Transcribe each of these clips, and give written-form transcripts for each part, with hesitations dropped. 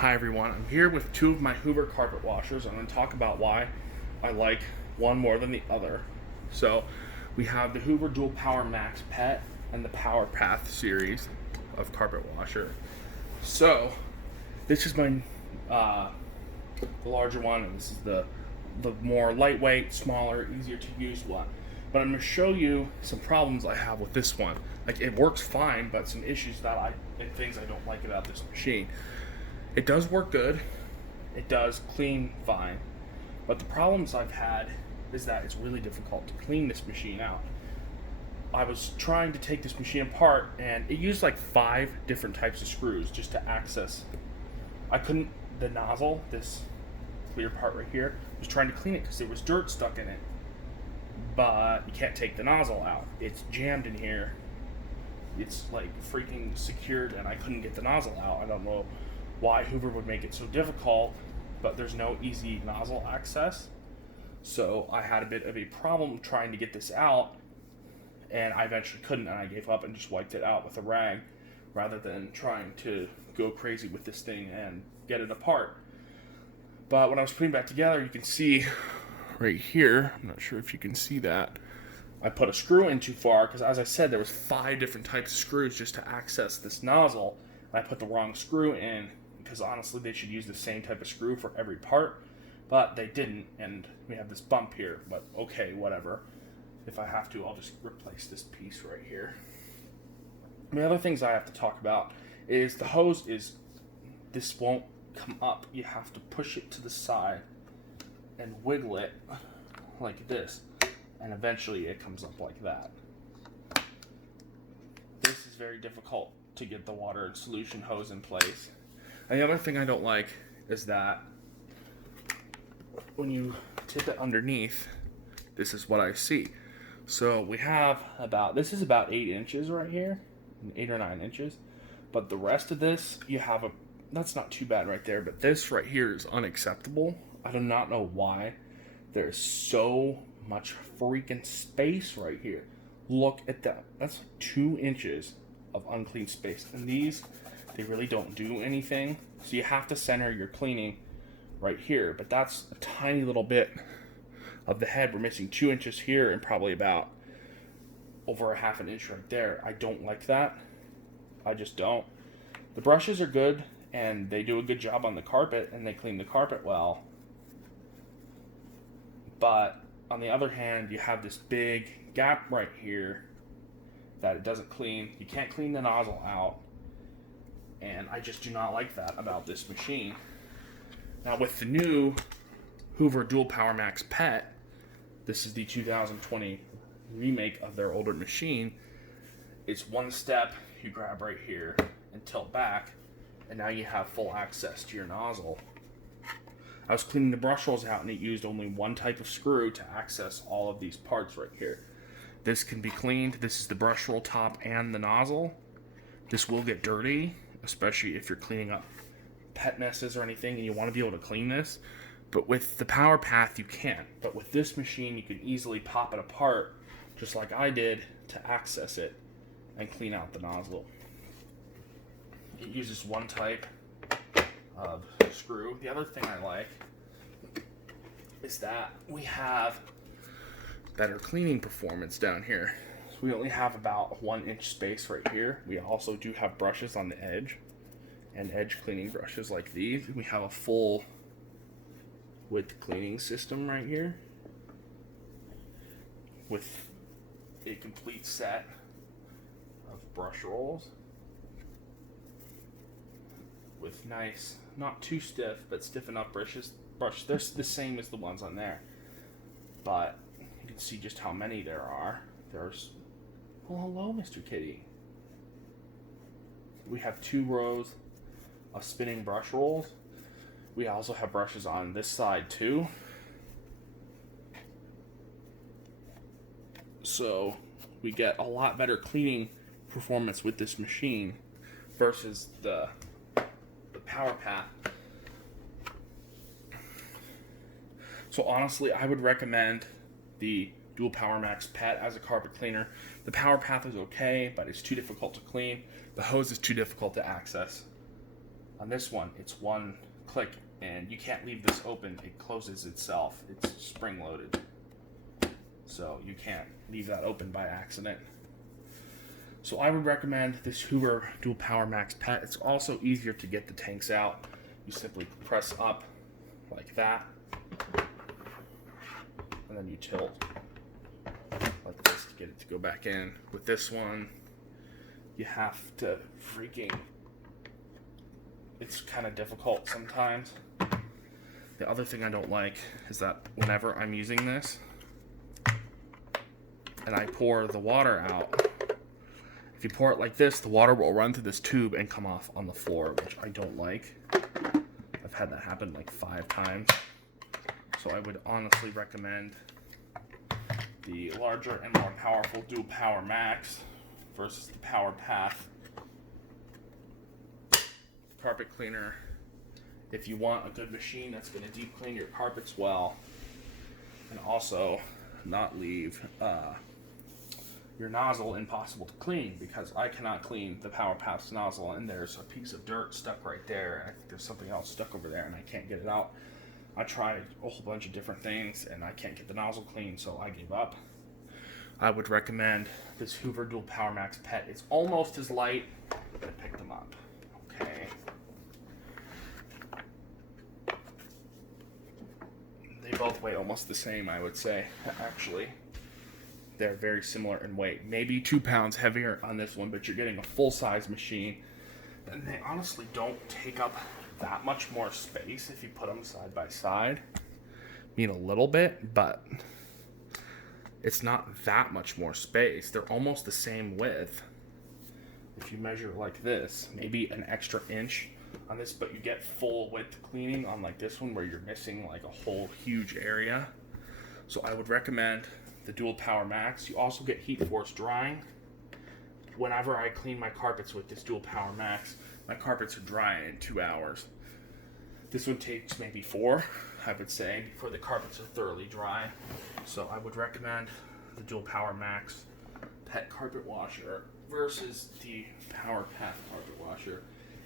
Hi everyone, I'm here with two of my Hoover carpet washers. I'm going to talk about why I like one more than the other. So we have the Hoover Dual Power Max Pet and the Power Path series of carpet washer. So this is my the larger one, and this is the more lightweight, smaller, easier to use one. But I'm going to show you some problems I have with this one. Like, it works fine, but some issues and things I don't like about this machine. It does work good. It does clean fine. But the problems I've had is that it's really difficult to clean this machine out. I was trying to take this machine apart, and it used like 5 different types of screws just to access. The nozzle, this clear part right here, was trying to clean it because there was dirt stuck in it. But you can't take the nozzle out. It's jammed in here. It's like freaking secured, and I couldn't get the nozzle out. I don't know why Hoover would make it so difficult, but there's no easy nozzle access. So I had a bit of a problem trying to get this out, and I eventually couldn't, and I gave up and just wiped it out with a rag rather than trying to go crazy with this thing and get it apart. But when I was putting it back together, you can see right here, I'm not sure if you can see that, I put a screw in too far because, as I said, there was 5 different types of screws just to access this nozzle. I put the wrong screw in because honestly they should use the same type of screw for every part, but they didn't, and we have this bump here. But okay, whatever. If I have to, I'll just replace this piece right here. The other things I have to talk about is the hose this won't come up. You have to push it to the side and wiggle it like this, and eventually it comes up like that. This is very difficult to get the water and solution hose in place. And the other thing I don't like is that when you tip it underneath, this is what I see. So we have this is about 8 inches right here, 8 or 9 inches. But the rest of this, that's not too bad right there, but this right here is unacceptable. I do not know why. There's so much freaking space right here. Look at that. That's 2 inches of unclean space. And these, they really don't do anything. So you have to center your cleaning right here. But that's a tiny little bit of the head. We're missing 2 inches here and probably about over a half an inch right there. I don't like that. I just don't. The brushes are good, and they do a good job on the carpet, and they clean the carpet well. But on the other hand, you have this big gap right here that it doesn't clean. You can't clean the nozzle out, and I just do not like that about this machine. Now with the new Hoover Dual Power Max Pet, this is the 2020 remake of their older machine. It's one step, you grab right here and tilt back, and now you have full access to your nozzle. I was cleaning the brush rolls out, and it used only one type of screw to access all of these parts right here. This can be cleaned. This is the brush roll top and the nozzle. This will get dirty, especially if you're cleaning up pet messes or anything and you want to be able to clean this. But with the Power Path, you can't. But with this machine, you can easily pop it apart, just like I did, to access it and clean out the nozzle. It uses one type of screw. The other thing I like is that we have better cleaning performance down here. So we only have about 1 inch space right here. We also do have brushes on the edge, and edge cleaning brushes like these. We have a full width cleaning system right here with a complete set of brush rolls with nice, not too stiff, but stiff enough brushes. They're the same as the ones on there, but you can see just how many there are. There's, well, hello, Mr. Kitty. We have 2 rows of spinning brush rolls. We also have brushes on this side too. So we get a lot better cleaning performance with this machine versus the Power Path. So honestly, I would recommend the Dual Power Max Pet as a carpet cleaner. The Power Path is okay, but it's too difficult to clean. The hose is too difficult to access. On this one, it's one click, and you can't leave this open. It closes itself. It's spring loaded, so you can't leave that open by accident. So I would recommend this Hoover Dual Power Max PET. It's also easier to get the tanks out. You simply press up like that, and then you tilt like this to get it to go back in. With this one, you have to it's kind of difficult sometimes. The other thing I don't like is that whenever I'm using this and I pour the water out, if you pour it like this, the water will run through this tube and come off on the floor, which I don't like. I've had that happen like 5 times. So I would honestly recommend the larger and more powerful Dual Power Max versus the Power Path carpet cleaner. If you want a good machine that's going to deep clean your carpets well, and also not leave your nozzle impossible to clean, because I cannot clean the Power Path's nozzle, and there's a piece of dirt stuck right there, and I think there's something else stuck over there, and I can't get it out. I tried a whole bunch of different things, and I can't get the nozzle clean, so I gave up. I would recommend this Hoover Dual Power Max PET. It's almost as light. I picked them up. Okay. They both weigh almost the same, I would say, actually. They're very similar in weight. Maybe 2 pounds heavier on this one, but you're getting a full-size machine. And they honestly don't take up that much more space if you put them side by side. I mean, a little bit, but it's not that much more space. They're almost the same width. If you measure like this, maybe an extra inch on this, but you get full width cleaning on like this one where you're missing like a whole huge area. So I would recommend the Dual Power Max. You also get heat force drying. Whenever I clean my carpets with this Dual Power Max, my carpets are dry in 2 hours. This one takes maybe 4, I would say, before the carpets are thoroughly dry. So I would recommend the Dual Power Max PET carpet washer versus the Power Path carpet washer.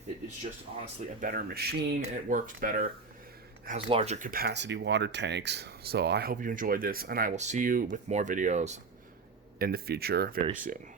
It is just honestly a better machine, and it works better. It has larger capacity water tanks. So I hope you enjoyed this, and I will see you with more videos in the future very soon.